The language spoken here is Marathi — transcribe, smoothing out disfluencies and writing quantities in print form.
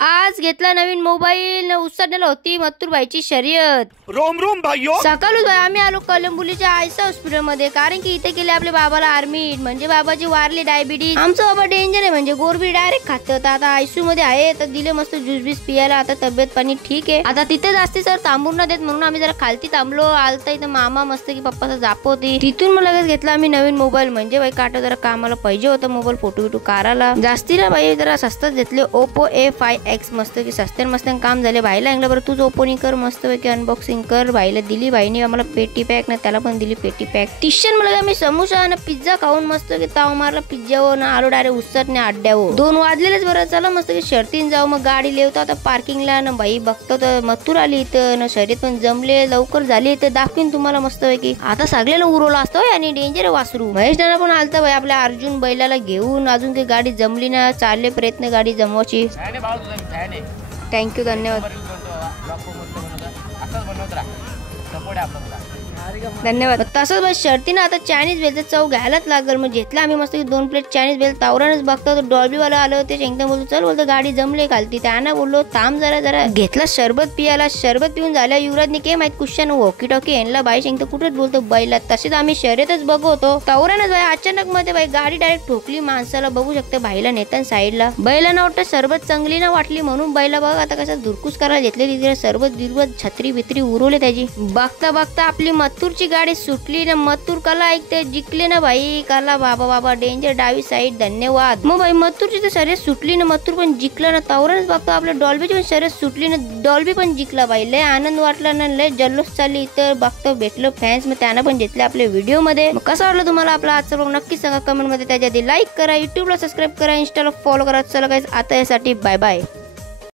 आज घेतला नवीन मोबाईल, उसळण्याला होती मथुरबाईची शर्यत. रोम रोम भाईयो. सकाळच भाई आम्ही आलो कलंबुलीच्या आयसा हॉस्पिटल मध्ये, कारण की इथे केले आपल्या बाबाला आर्मीट. म्हणजे बाबाची वारली डायबिटीज. आमचं बाबा डेंजर आहे, म्हणजे गोरबी डायरेक्ट खातं. आता आयसीयू मध्ये आहे, तर दिले मस्त ज्यूस बीस पियाला. आता तब्येत पाणी ठीक आहे. आता तिथे जास्ती सर थांबून न देत, म्हणून आम्ही जरा खालती थांबलो. आलता इथं मामा मस्त की पप्पाचा जापोती. तिथून मग लगेच घेतला आम्ही नवीन मोबाईल. म्हणजे भाई काटा जरा कामाला पाहिजे होता मोबाईल, फोटो बिटो काढायला. जास्ती ना भाई जरा स्वस्तात घेतले ओप्पो A5X. मस्त की सस्त्यान मस्त्यान काम झाले. भाईला सांगलं बरं तूच ओपनिंग कर, मस्त पैकी अनबॉक्सिंग कर. भाईला दिली, भाईने आम्हाला पेटी पॅक ना त्याला पण दिली पेटी पॅक. टिशन मला आम्ही समोसा ना पिझ्झा खाऊन मस्त की ताव मारला पिझ्झावर ना आलो डायरेक्ट उसत नाही अड्ड्यावर. 2 वाजलेलेच बरं. चला मस्त की शर्तीन जाऊ. मग गाडी लेवतो आता पार्किंगला ना. भाई बघतो तर मथुर आली इथं ना. शर्यत पण जमले लवकर झाली. तर दाखवीन तुम्हाला मस्त पैकी. आता सगळ्याला उरवला असतो आणि डेंजर वासरू. महेश दादा पण आलता भाई आपल्या अर्जुन बैलाला घेऊन. अजून काही गाडी जमली ना, चालले प्रयत्न गाडी जमवायची. थँक्यू, धन्यवाद. धन्यवाद. तसंच बस शर्तीनं आता चायनीज बेलचा चव घ्यायलाच लागल. मग घेतला आम्ही मस्त 2 प्लेट चायनीज बेल. तावरानच बघतो तर डॉल्बीवाला आलं होते. एकदम बोलतो चल, बोलतो गाडी जमले खालती. त्यांना बोललो थांब जरा. घेतला सरबत पियाला. सरबत पिऊन झाल्या युवराजने काय माहित कुशन वॉकी टॉकी यांना बाई शेंगतो कुठेच बोलतो बैला. तसेच आम्ही शर्यतच बघतो. तावरानच बाई अचानक मध्ये बाई गाडी डायरेक्ट ठोकली माणसाला. बघू शकते भाईला नेताना साईडला. बैलांना वाटतं सरबत चांगली ना वाटली, म्हणून बैला बघ आता कसं धुरकूस करायला घेतलेली. तिकडे सरबत बिरबत छत्री बित्री उरवले त्याची. बघता बघता आपली मथुरची गाडी सुटली ना. मथुर कला ऐकते जिंकले ना भाई. कला बाबा डेंजर डावी साईड. धन्यवाद. मग भाई मथुरची तर शर्यत सुटली ना. मथुर पण जिंकला ना. तावरानच बघतो आपल्या डॉल्बीची पण शर्यत सुटली ना. डॉल्बी पण जिंकला भाई. लय आनंद वाटला ना, लय जल्लोष चालली इथं. बघतो भेटलं फॅन्स, मग त्यांना पण घेतले आपल्या व्हिडिओ मध्ये. कसं वाटलं तुम्हाला आपला आजचा ब्लॉग नक्की सांगा कमेंट मध्ये. त्याच्या आधी लाईक करा, युट्यूबला सबस्क्राईब करा, इंस्टाला फॉलो करा. चला गाईस आता यासाठी बाय बाय.